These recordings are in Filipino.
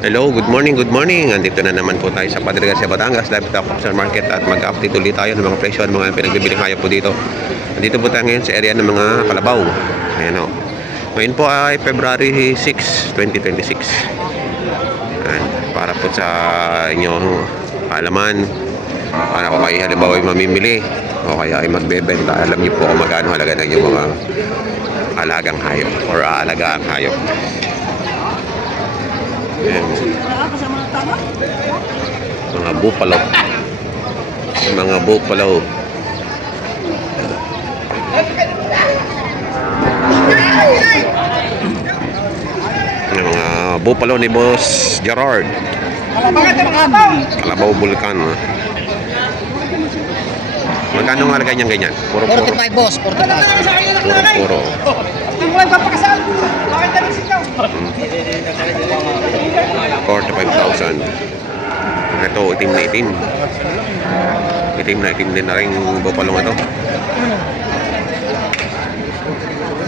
Hello, good morning, good morning. Andito na naman po tayo sa Padre Garcia, Batangas, Livestock Auction Market at mag-update ulit tayo ng mga presyo at mga pinagbibiling hayop po dito. Andito po tayo ngayon sa area ng mga kalabaw. Ayan o. Ngayon po ay February 6, 2026. Ayan, para po sa inyong alaman, para ko kayo halimbawa ay mamimili o kaya ay magbebenta, alam niyo po kung magkano halaga ng yung mga alagang hayop or aalagang hayop. Ayan. Mga buffalo. Mga buffalo. Mga buffalo ni Boss Gerard. Kalabaw Bulkan. Magkano ang halaga niyang ganyan? Puro 45 boss, 45. Puro. Ang wala papakasal. Bakit na rin ikaw? 45,000. Ito, itim na itim. Itim na itim din na rin buffalo nga to.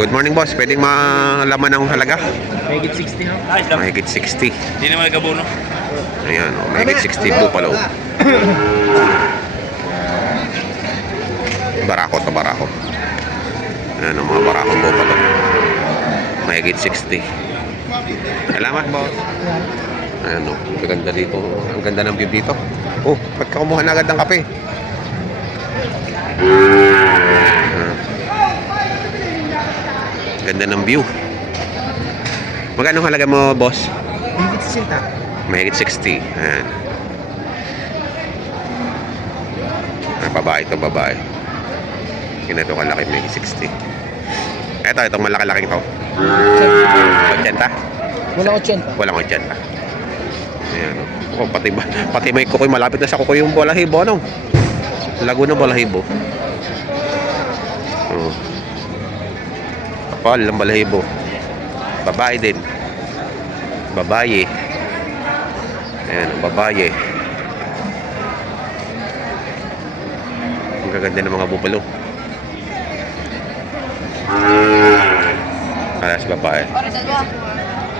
Good morning, boss. Pwedeng malaman ang halaga? Mahigit 60 no? Mahigit 60. Hindi naman nagkabuno. Ayan, oh, mahigit 60 buffalo. Barako to, barako. Ayan, ang mga barakong buffalo. Mahigit 60. Salamat, boss. Ayan, oh, ang ganda dito. Ang ganda ng view dito. Oh, pagkakumuha na agad ng kape. Ganda ng view. Magkano halaga mo, boss? Mahigit 60. Ayan. Babae ito, babae. Ganito kalaki, mahigit 60. Itong malaki-laking to. 80? Walang 80. Walang 80. Ayan. Oh, pati may kukoy. Malapit na sa kukoy yung balahibo. Ano? Laguna balahibo. Oh. Kapal ng balahibo. Babae din. Babae. Ayan, babae. Ang gaganda ng mga bupalo. Alas babae.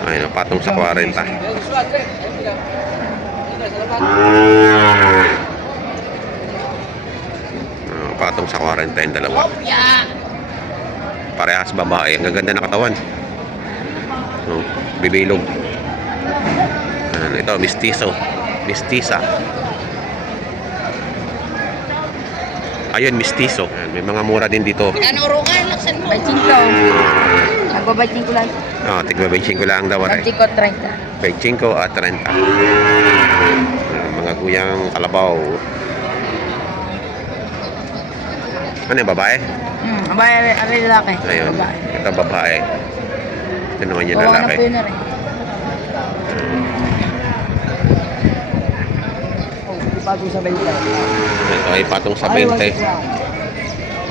Ayun, patong sa 40. Patong sa 40 yung dalawa. Parehas babae. Ang gaganda na katawan. Bibilog. Ito, mistiso. Mistisa. Ayun, mistiso. May mga mura din dito. Ano urukan? Laksan mo. 25. Nagbabaitin ko lang. Tigba 25 lang daw. 25 30. 25 at 30. Mga guyang kalabaw. Ano yung babae? Abay, lalaki. Ayun. Babae. Ito babae. Ito naman yung Bawa na lalaki. po yun na rin. Patong sa 20. Ito ay patong sa 20.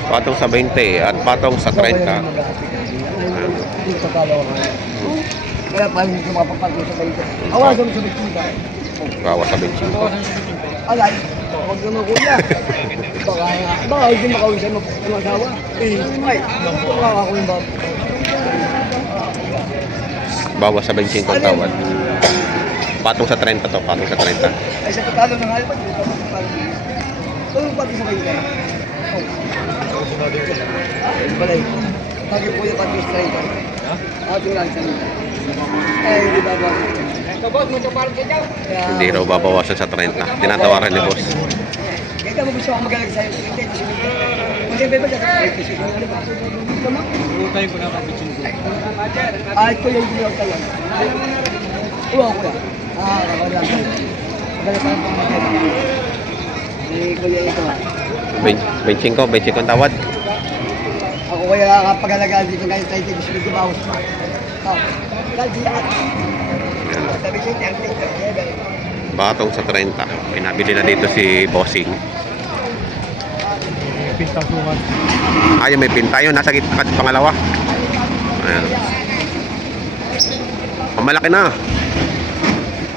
Patong sa 20 at patong sa 30. Kaya pa hindi ko mapapatong sa 20. Awasan mo sa 20. Bawa sa 25. Alay, huwag naman kuya. Baka hindi makawisan mo ng asawa. Ay, baka ako yung bata. Bawa sa 25 ang tawad. Patong sa 30 to. Patong sa 30. Ay, sa tatalo ng halipad, hindi pa matalo. Tulong pati sa kayo. Ay, balay. Pagi po yung pati sa kayo. Ating lang sa nila. Ay, hindi ba ba? Hindi raw babawasan sa 30. Tinatawaran ni boss. Kaya mo gusto ako magalag sa'yo. Kasi ba siya sa 30? Tayo ko na kapitsin ko. Ay, ko yung ginaw tayo. Uwa ko yan. Kakalang ko. Magaling pa ng pangalaman. Hindi ko yung ito. 25 ang tawad. Ako kaya kapag-alagaan dito ngayon tayo gusto ko bawas pa. Kaldiyan. Sabi ko, Patong sa 30. Pinabili na dito si Bossing. Pintasungan. Ayun, may pinta yun. Nasa gitna pangalawa. Ayan. Malaki na.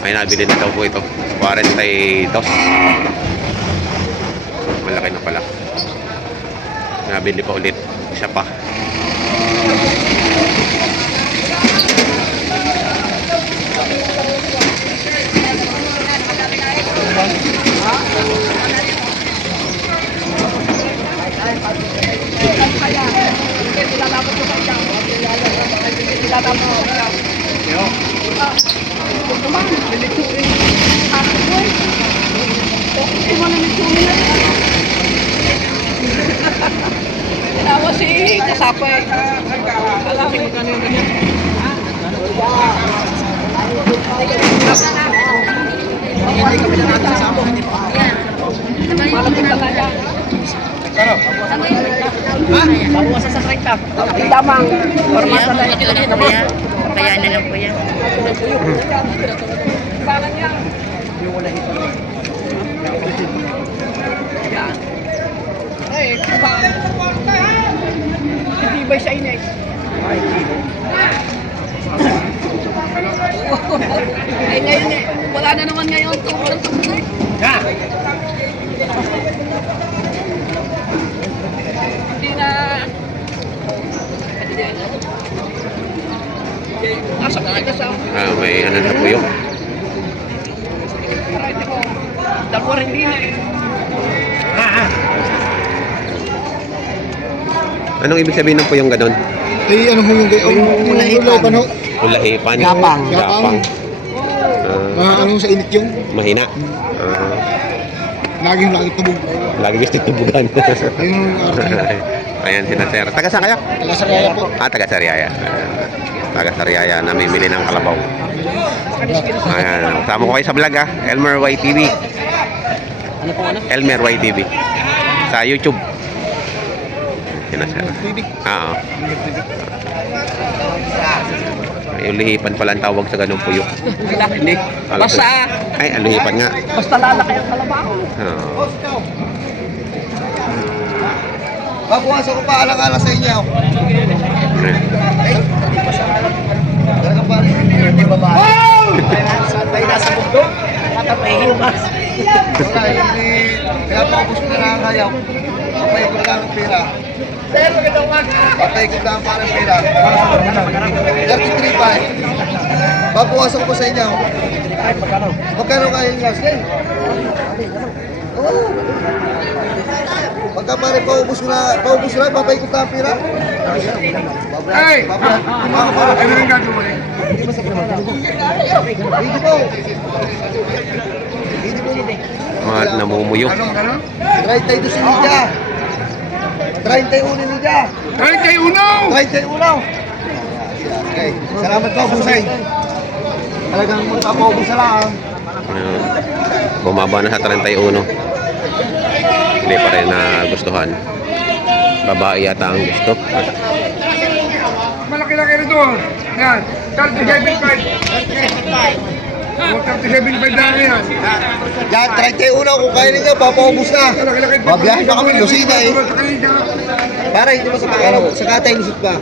Ay, nabili na daw po ito. 42. Malaki na pala. Nabili pa ulit. Isa pa. Tawa si Kasapay. Alam mo kung ano yung ganyan. Hindi kami na natin sa amo. Malapit talaga. Ha? Bawasan sa 30. Damang. Forma sa Ito na po kuya. Kaya na lang kuya. Parang yan. Ay, titibay sa inay. Ay, ngayon eh. Wala na naman ngayon. Walang tubig. Hindi na. Nasa ka sa. May ano na po yun. Dalawa rin din eh. Anong ibig sabihin ng po yung ganon? Eh, ano mo yung ulahipan ho? Ulahipan. Gapang. Gapang. Anong sa init yung? Mahina. Laging tubog. Lagi gusto tubugan. Ayun yung arte. Ayan sila sir. Taga saan kayo? Taga-Sariaya po. Taga Sariaya. Taga Sariaya, namimili ng kalabaw. Ayan. Kasama ko kayo sa vlog Elmer YTV. Ano po ano? Elmer YTV. Sa YouTube. Sila sir. Oo. Yung lihipan pala ang tawag sa ganung puyo. Hindi. Basta, Ay, ang lihipan nga. basta lalaki ang kalabaw. Oo. Babuwasan ko pa alang-alang sa inyo. Talaga ba? Hindi babae. Tayo nasa bundok. Tatapahin mas. Wala, hindi. Kaya paubos ko na lang kayo. Patay ko lang ang pera. Patay ko lang parang pera. 33.5. Babuwasan ko sa inyo. Magkano kayo yung gas? Oo. Pagka pare paubos ko na, patay ko lang ang pera. Hey! Ano yung gagawin? Hindi masakit naman. Hindi po. Hindi po. Mga namumuyo. 32 si Lidia. 31 ni Lidia. 31! 31! Okay. Salamat po, Busay. Talagang magpapaubos na lang. Ayun. Bumaba na sa 31. Hindi pa rin nagustuhan. Babae yata ang gusto. Malaki-laki rin doon. Yan. 37.5. 37.5 na yan. Yan, 31 kung kaya ninyo, papaubos na. Babiyahe pa kami, Lucina eh. Para hindi mo sa ano, sa katay nisip pa.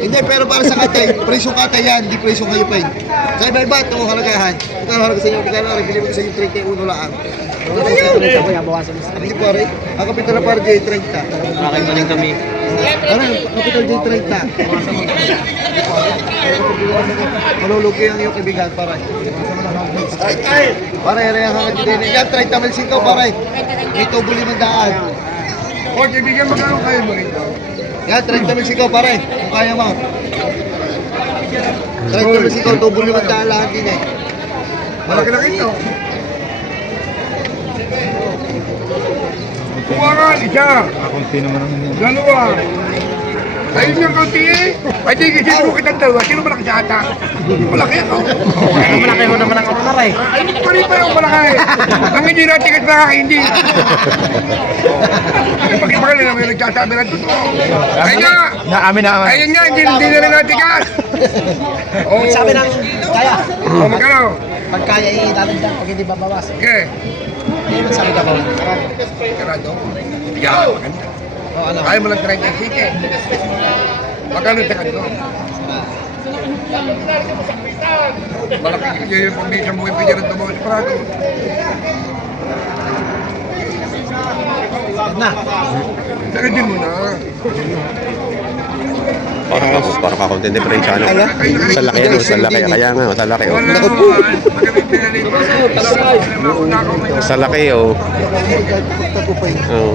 Hindi, pero para sa katay, presyo katay yan, hindi presyo kayo pa yun. Sa iba-iba, ito mo halagahan. Ito halaga sa inyo, magkano rin, bilhin ko sa inyo 31 lang. Hindi po rin. Ang kapital na para J30. Okay, maling kami. Ano, kapital J30. Malulugi ang iyong kaibigan, paray. Paray, rin ang hangad din. Yan, 30 mil 5, paray. May tubo 500. O, kaibigan, magkano kayo mo rito? Yan, 30 mil 5, paray. Kung kaya mo. 30 mil 5, tubo 500 lahat din eh. Malaki-laki ito. Kuha ka, isa. Dalawa. Ayun yung kaunti eh. Ay, di kasi mo kitang dalawa. Sino malaki sa ata? Malaki ako. Malaki mo naman ang oras eh. Ay, pari pa yung malaki. Ang hindi natin kasi nakakaindi. Ay, pakipakala na may nagsasabi ng totoo. Ayun nga. Ayun nga, hindi na rin natin ka. Oh. Sabi ng kaya. Oh, magkano? Pag kaya i-dalan dyan, pag hindi babawas. Okay. Hindi mo sabi ka ba? Karado. Yeah, maganda. O ano? Ayaw mo lang 36 eh. Magkano sa kanto? Malaki kayo yung pag-isang buhay pwede rin tumawa sa Prado. Na. Sagad mo na. Para ka konti difference ano. Sa laki ano, sa laki. Kaya nga, sa laki oh. Wala mo. Magkabit pinalito. Sa laki oh. Oh.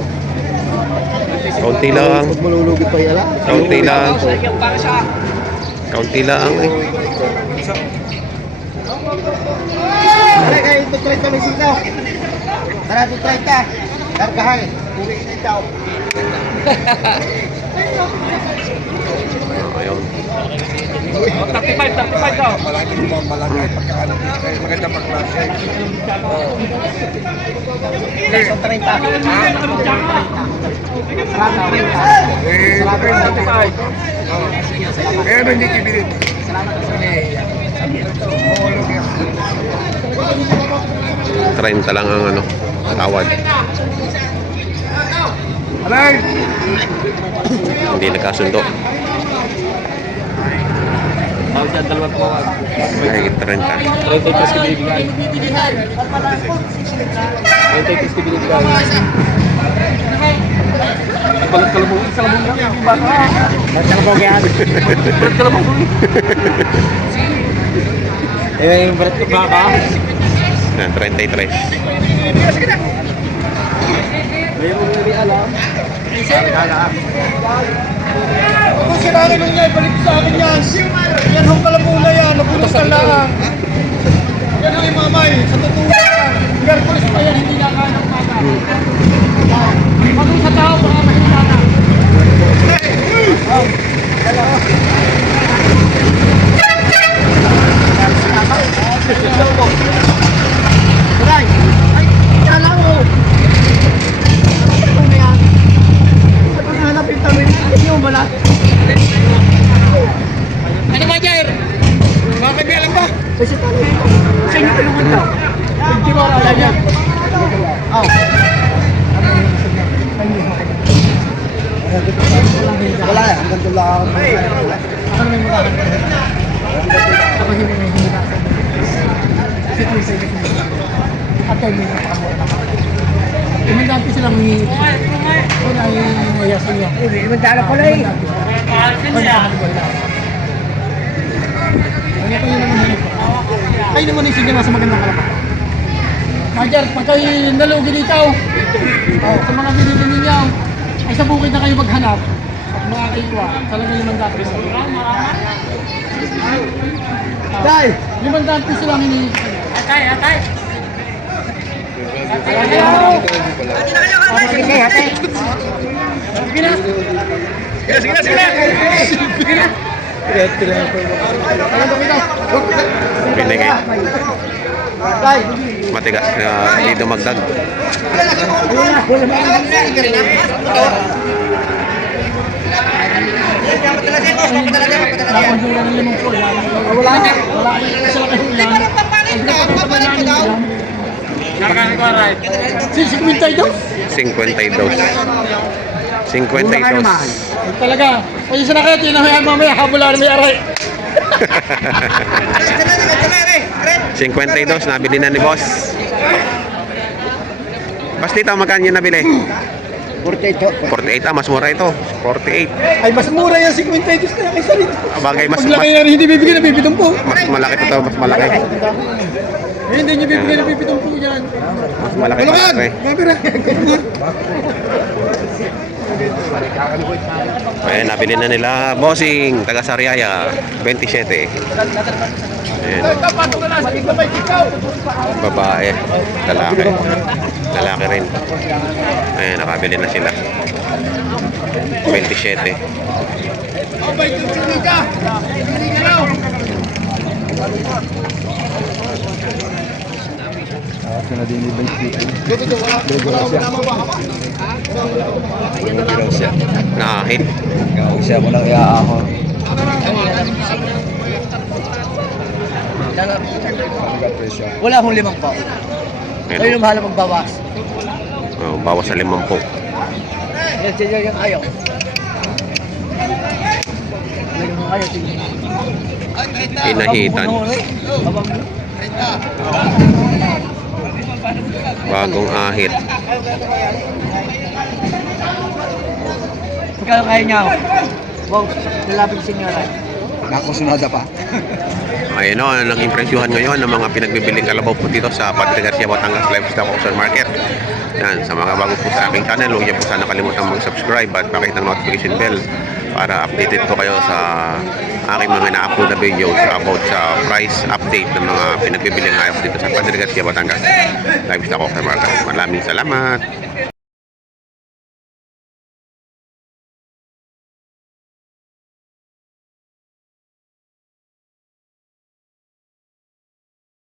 Kaunti lang. Huwag malulugi pa yala. Kaunti lang. Kaunti lang eh. Tara, kayo ito 30 may sitaw. Tara, ito 30. Kargahan. Uwi sa itaw. Ayun. 35 daw. Malaki pagkakalat kayo. Maganda pagklase. Sa 30. Kaya ba hindi kibilin? 30 lang ang ano, tawad. Alay! Hindi nagkasundo. Mahigit 30. Eh, berat ko ba ka? Yan, 33. Kung sinari nung niya, balik sa akin yan. Yan hong kalabuna yan, napulisan lang. Yan ang imamay, sa totoo yan. Merkulis pa yan, hindi na kaya ng mata. Pag sa tao, baka mahina na. Ay, kala mo. Ano na yan? Ano hanapin tayo? Yung balat. Ano ba, Jair? Mga kaibigan ba? Kasi tayo. Sa inyo tulungan daw. Hindi mo alam niya. Oh. Wala yan. Hanggang tula ako. Ano may mukha? Ako hindi may hihina. At tayo may nakamura. Imandante silang humingi. Kung ay nayasin niya. Imandala ko lang eh. Kayo naman yung sige sa magandang kalapak. Majar, pag kayo nalugi dito, sa mga binili ninyo, ay sa bukid na kayo maghanap at mga kaiwa, talaga 500 piso. Tay! 500 piso lang hinihingi. Atay! Atay! Sige na! Sige na! Binigay. Tay! Matigas na hindi dumagdag. Wala na. Wala na. Si Quintay daw? 52. 52. Talaga. Ay, isa na kayo, tinahayan mamaya, habula na may aray. 52, nabili na ni boss. Bas dito, magkano yung nabili? 48, mas mura ito. 48. Ay, mas mura yan, 52 na kaysa rito. Bagay, mas Pag laki yan, hindi bibigyan na 70 po. malaki ito, mas malaki. Hindi nyo bibigyan na 70 po yan. Mas malaki pa ito eh. Ayan, nabili na nila bossing, taga Sariaya, 27. Ayan. Babae, lalaki. Lalaki rin. Ayan, nakabili na sila. 27. Nakahit. Siya mo lang iya ako. Wala akong 5 pa. Kayo Ayan, na bahala magbawas. oh, bawas sa 50. Yan siya yung ayaw. Yung ayaw, sige. Inahitan. Bagong ahit. Magkano kaya niya ako? Wow, lalapit si Senora. Nakusunada pa. Ayun o, naging presyuhan ngayon ng mga pinagbibiling kalabaw po dito sa Padre Garcia, Batangas Livestock Auction Market. Yan, sa mga bago po sa aking channel, huwag niyo po sana kalimutan mag-subscribe at pakita ng notification bell para updated po kayo sa aking mga na-upload na videos about sa price update ng mga pinagbibiling hayop dito sa Padre Garcia, Batangas Livestock Auction Market. Maraming salamat!